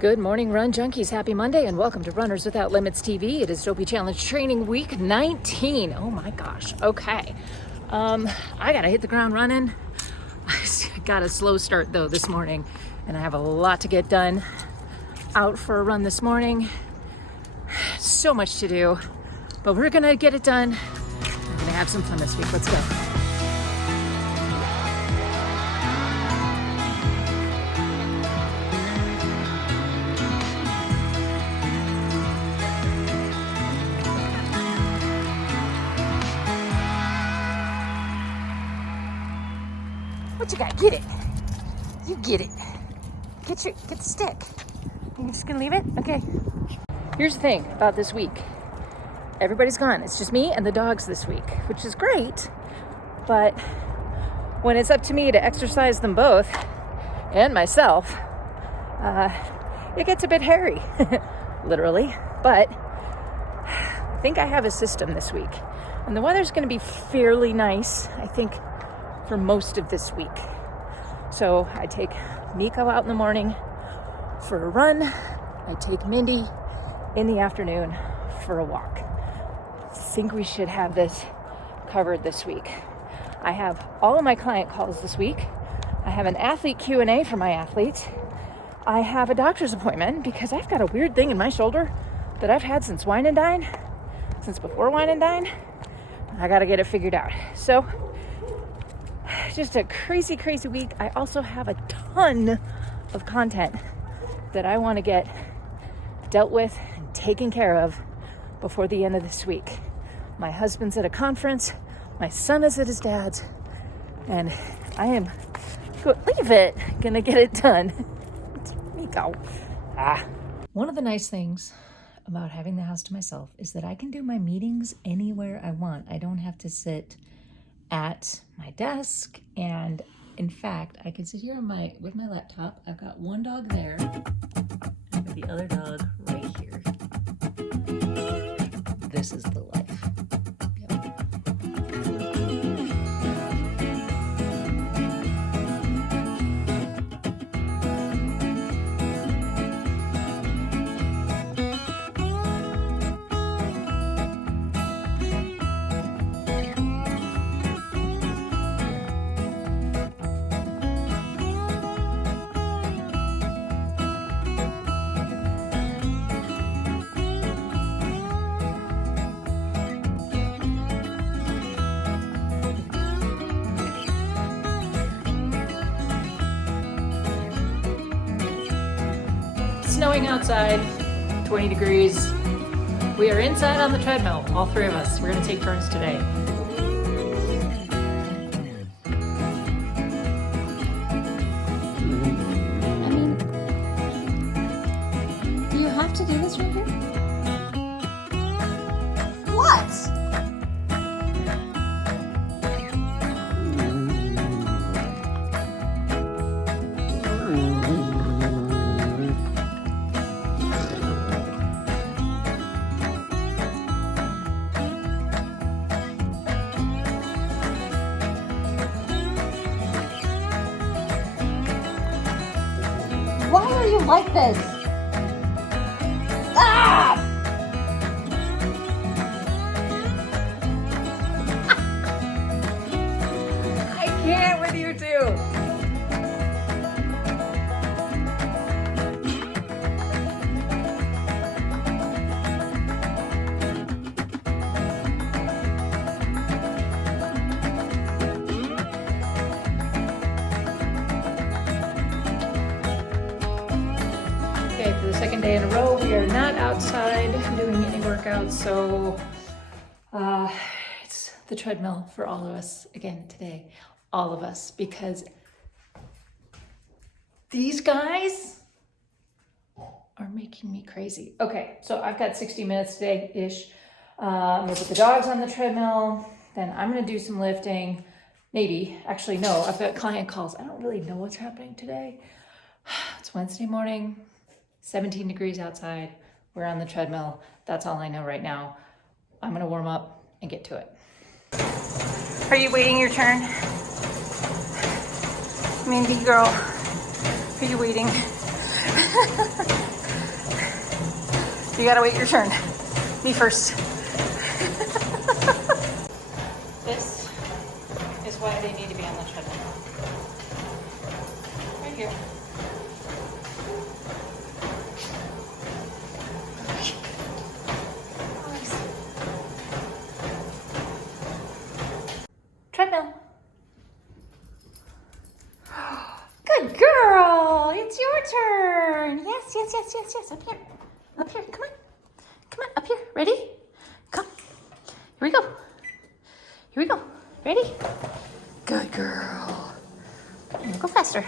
Good morning, Run Junkies. Happy Monday and welcome to Runners Without Limits TV. It is Dopey Challenge Training Week 19. Oh my gosh. Okay. I gotta hit the ground running. I got a slow start though this morning and I have a lot to get done. Out for a run this morning. So much to do, but we're gonna get it done. We're gonna have some fun this week. Let's go. What you got? Get it. You get it. Get the stick. You're just gonna leave it? Okay. Here's the thing about this week. Everybody's gone. It's just me and the dogs this week, which is great. But when it's up to me to exercise them both and myself, it gets a bit hairy, literally. But I think I have a system this week. And the weather's gonna be fairly nice, I think, for most of this week. So I take Nico out in the morning for a run. I take Mindy in the afternoon for a walk. I think we should have this covered this week. I have all of my client calls this week. I have an athlete Q&A for my athletes. I have a doctor's appointment because I've got a weird thing in my shoulder that I've had since wine and dine, since before wine and dine. I gotta get it figured out. So just a crazy week. I also have a ton of content that I want to get dealt with and taken care of before the end of this week. My husband's at a conference, my son is at his dad's, and I am gonna get it done. Nico. One of the nice things about having the house to myself is that I can do my meetings anywhere I want. I don't have to sit at my desk, and in fact I can sit here with my laptop. I've got one dog there and the other dog right here. This is the life. Snowing outside, 20 degrees. We are inside on the treadmill, all three of us. We're gonna take turns today. I mean, do you have to do this right here? What? Why are you like this? Ah! I can't with you two. Okay, for the second day in a row, we are not outside doing any workouts, so it's the treadmill for all of us again today, all of us, because these guys are making me crazy. Okay, so I've got 60 minutes today-ish. I'm gonna put the dogs on the treadmill, then I'm gonna do some lifting, maybe, actually no, I've got client calls. I don't really know what's happening today. It's Wednesday morning. 17 degrees outside. We're on the treadmill. That's all I know right now. I'm gonna warm up and get to it. Are you waiting your turn? Mindy girl, are you waiting? You gotta wait your turn. Me first. This is why they need to be on the treadmill. Right here. Treadmill. Good girl. It's your turn. Yes, yes, yes, yes, yes. Up here. Up here. Come on. Come on. Up here. Ready? Come. Here we go. Here we go. Ready? Good girl. Go faster.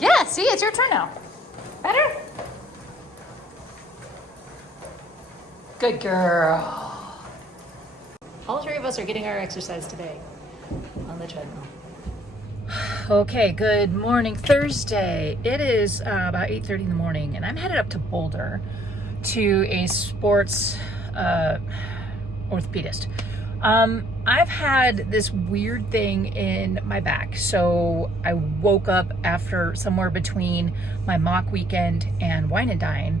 Yeah, see, it's your turn now. Better? Good girl. All three of us are getting our exercise today on the treadmill. Okay, good morning, Thursday. It is about 8:30 in the morning, and I'm headed up to Boulder to a sports orthopedist. I've had this weird thing in my back. So I woke up after somewhere between my mock weekend and wine and dine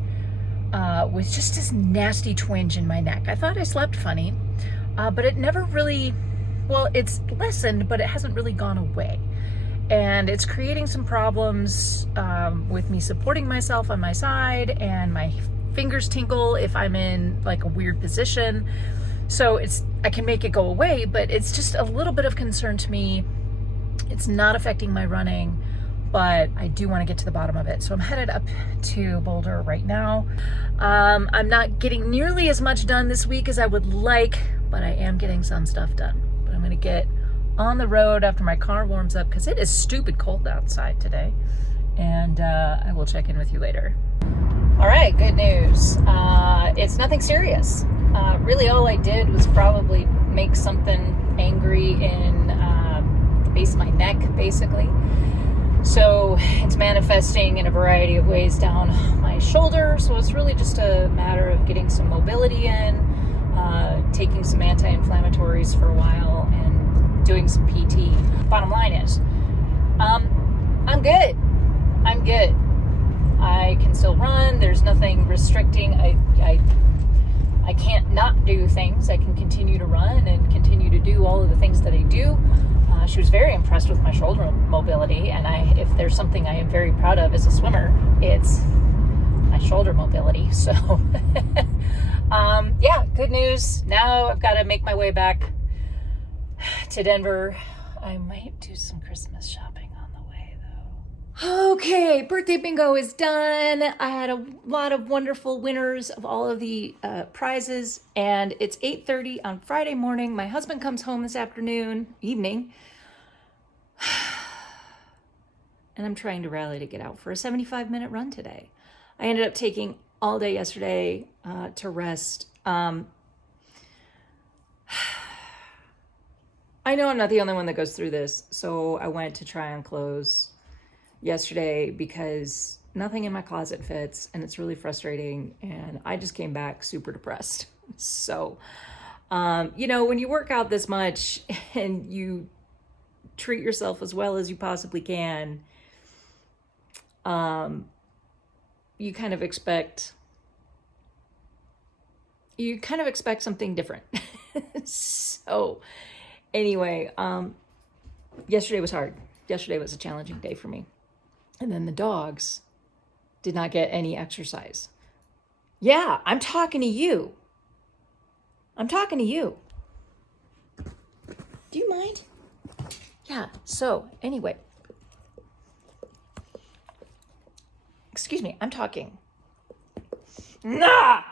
with just this nasty twinge in my neck. I thought I slept funny, but it never really, well, it's lessened, but it hasn't really gone away. And it's creating some problems with me supporting myself on my side, and my fingers tinkle if I'm in like a weird position. So I can make it go away, but it's just a little bit of concern to me. It's not affecting my running, but I do want to get to the bottom of it. So I'm headed up to Boulder right now. I'm not getting nearly as much done this week as I would like, but I am getting some stuff done. But I'm going to get on the road after my car warms up because it is stupid cold outside today. And I will check in with you later. All right, good news. It's nothing serious. Really all I did was probably make something angry in the base of my neck, basically. So it's manifesting in a variety of ways down my shoulder. So it's really just a matter of getting some mobility in, taking some anti-inflammatories for a while, and doing some PT. Bottom line is, I'm good. I'm good. I can still run. There's nothing restricting. I can't not do things. I can continue to run and continue to do all of the things that I do. She was very impressed with my shoulder mobility, and if there's something I am very proud of as a swimmer, it's my shoulder mobility. So, yeah, good news. Now I've got to make my way back to Denver. I might do some Christmas shopping on the way, though. Okay, birthday bingo is done. I had a lot of wonderful winners of all of the prizes, and it's 8:30 on Friday morning. My husband comes home this evening, and I'm trying to rally to get out for a 75-minute run today. I ended up taking all day yesterday to rest. I know I'm not the only one that goes through this, so I went to try on clothes yesterday because nothing in my closet fits, and it's really frustrating, and I just came back super depressed. So, when you work out this much and you treat yourself as well as you possibly can, you kind of expect something different. So anyway, yesterday was hard. Yesterday was a challenging day for me. And then the dogs did not get any exercise. Yeah, I'm talking to you. Do you mind? Yeah, so anyway. Excuse me, I'm talking. Nah!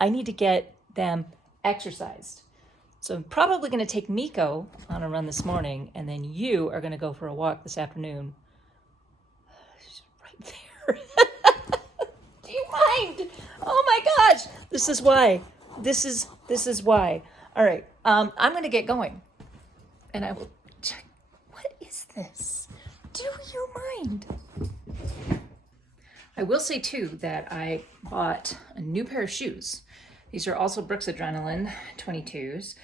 I need to get them exercised. So I'm probably going to take Miko on a run this morning, and then you are going to go for a walk this afternoon. She's right there. Do you mind? Oh my gosh. This is why. This is why. All right. I'm going to get going, and I will check. What is this? Do you mind? I will say too that I bought a new pair of shoes. These are also Brooks Adrenaline 22s.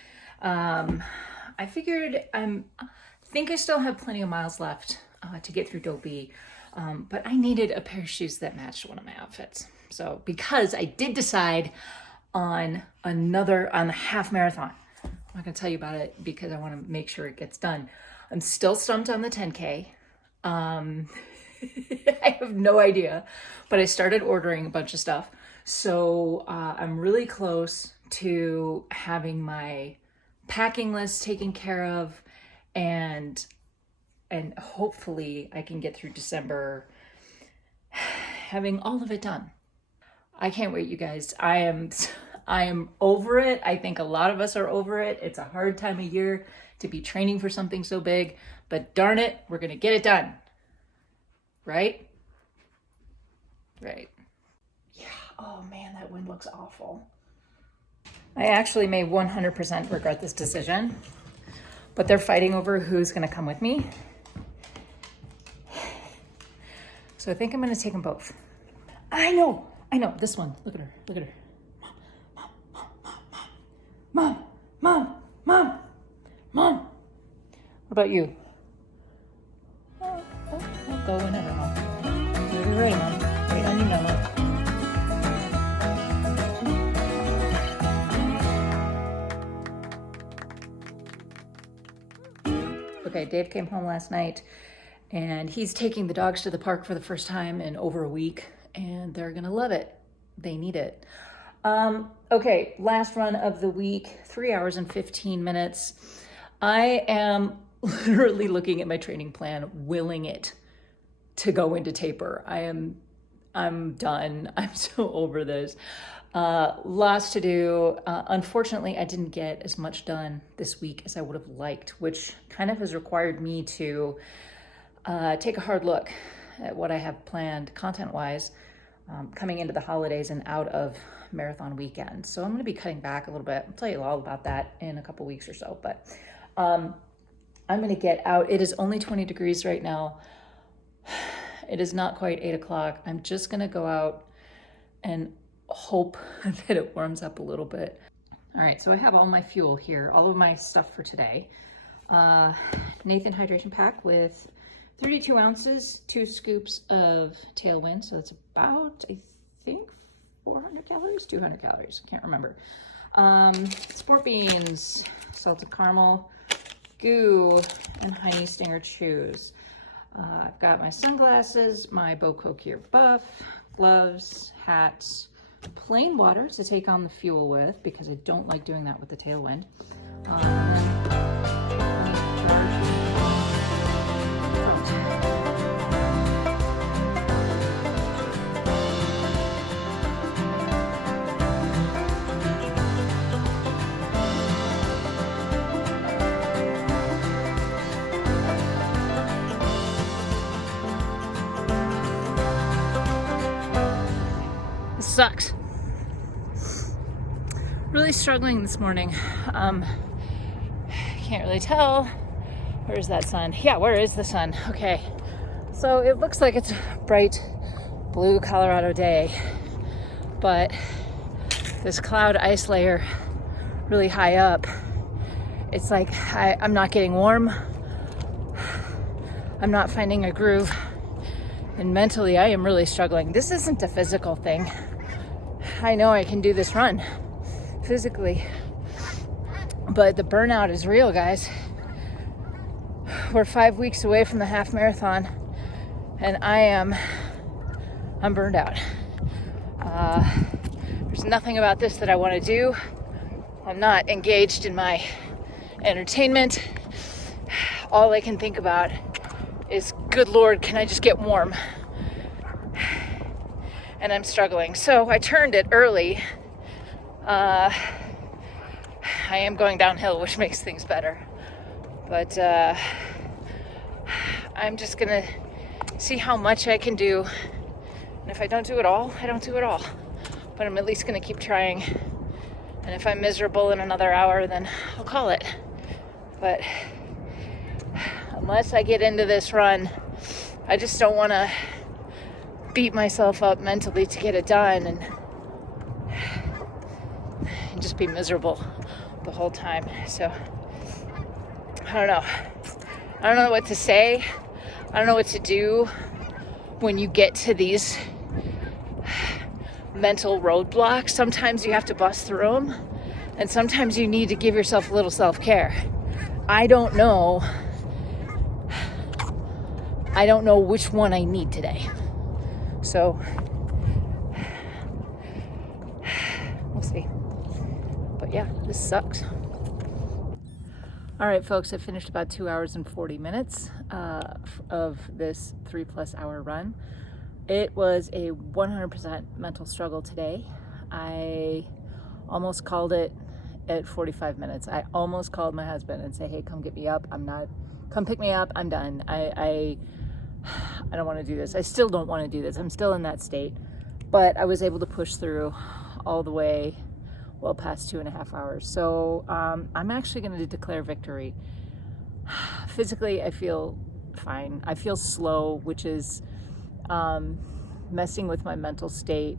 I figured I'm think I still have plenty of miles left to get through Dopey, but I needed a pair of shoes that matched one of my outfits. So because I did decide on the half marathon, I'm not gonna tell you about it because I want to make sure it gets done. I'm still stumped on the 10K. I have no idea, but I started ordering a bunch of stuff. So I'm really close to having my packing list taken care of, and hopefully I can get through December having all of it done. I can't wait, you guys. I am over it. I think a lot of us are over it. It's a hard time of year to be training for something so big, but darn it, we're gonna get it done. Right? Right. Yeah. Oh man, that wind looks awful. I actually may 100% regret this decision, but they're fighting over who's gonna come with me. So I think I'm gonna take them both. I know, this one, look at her. Mom. What about you? I'll go whenever, Mom. You're ready, Mom. Wait on you now, Mom. Okay, Dave came home last night and he's taking the dogs to the park for the first time in over a week, and they're gonna love it. They need it. Okay, last run of the week, 3 hours and 15 minutes. I am literally looking at my training plan, willing it to go into taper. I'm done. I'm so over this. Lots to do. Unfortunately, I didn't get as much done this week as I would have liked, which kind of has required me to take a hard look at what I have planned content-wise coming into the holidays and out of marathon weekend. So I'm going to be cutting back a little bit. I'll tell you all about that in a couple weeks or so, but I'm going to get out. It is only 20 degrees right now. It is not quite 8 o'clock. I'm just going to go out and hope that it warms up a little bit. All right, so I have all my fuel here, all of my stuff for today. Nathan hydration pack with 32 ounces, 2 scoops of Tailwind. So that's about, I think, 400 calories, 200 calories, can't remember. Sport beans, salted caramel, goo, and honey stinger chews. I've got my sunglasses, my Boco Gear buff, gloves, hats, plain water to take on the fuel with because I don't like doing that with the Tailwind. Sucks. Really struggling this morning. Can't really tell. Where's that sun? Yeah, where is the sun? Okay. So it looks like it's a bright blue Colorado day, but this cloud ice layer really high up, it's like I'm not getting warm. I'm not finding a groove. And mentally, I am really struggling. This isn't a physical thing. I know I can do this run physically, but the burnout is real, guys. We're 5 weeks away from the half marathon, and I'm burned out. There's nothing about this that I want to do. I'm not engaged in my entertainment. All I can think about is, good Lord, can I just get warm? And I'm struggling. So I turned it early. I am going downhill, which makes things better. But I'm just gonna see how much I can do. And if I don't do it all, I don't do it all. But I'm at least gonna keep trying. And if I'm miserable in another hour, then I'll call it. But unless I get into this run, I just don't want to beat myself up mentally to get it done and just be miserable the whole time. So I don't know. I don't know what to say. I don't know what to do when you get to these mental roadblocks. Sometimes you have to bust through them, and sometimes you need to give yourself a little self-care. I don't know which one I need today. So we'll see. But yeah, this sucks. All right, folks, I finished about 2 hours and 40 minutes of this 3+ hour run. It was a 100% mental struggle today. I almost called it at 45 minutes. I almost called my husband and say, hey, come get me up. Come pick me up. I'm done. I don't want to do this. I still don't want to do this. I'm still in that state. But I was able to push through all the way well past 2.5 hours. So I'm actually going to declare victory. Physically, I feel fine. I feel slow, which is messing with my mental state.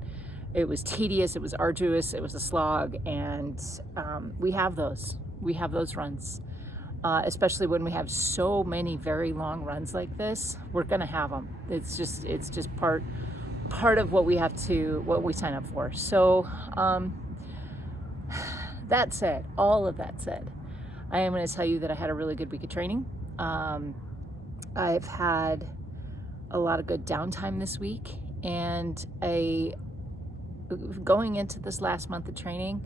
It was tedious, it was arduous, it was a slog, and we have those runs, especially when we have so many very long runs like this. We're gonna have them. It's just part of what we sign up for. So all of that said, I am going to tell you that I had a really good week of training. I've had a lot of good downtime this week, and going into this last month of training,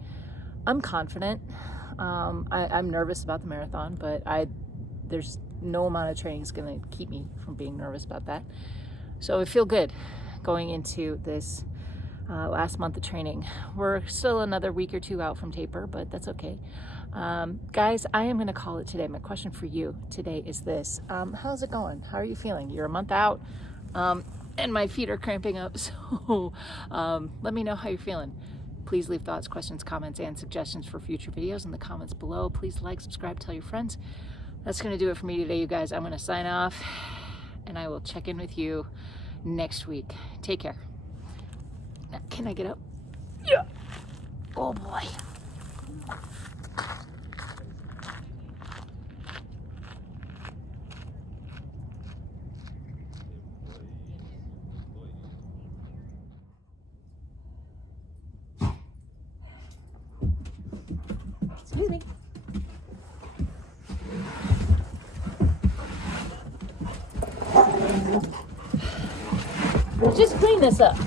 I'm confident. I'm nervous about the marathon, but there's no amount of training is going to keep me from being nervous about that. So I feel good going into this last month of training. We're still another week or two out from taper, but that's okay. Guys, I am going to call it today. My question for you today is this. How's it going? How are you feeling? You're a month out, and my feet are cramping up, so let me know how you're feeling. Please leave thoughts, questions, comments, and suggestions for future videos in the comments below. Please like, subscribe, tell your friends. That's going to do it for me today, you guys. I'm going to sign off, and I will check in with you next week. Take care. Now, can I get up? Yeah. Oh boy. Excuse me. Just clean this up.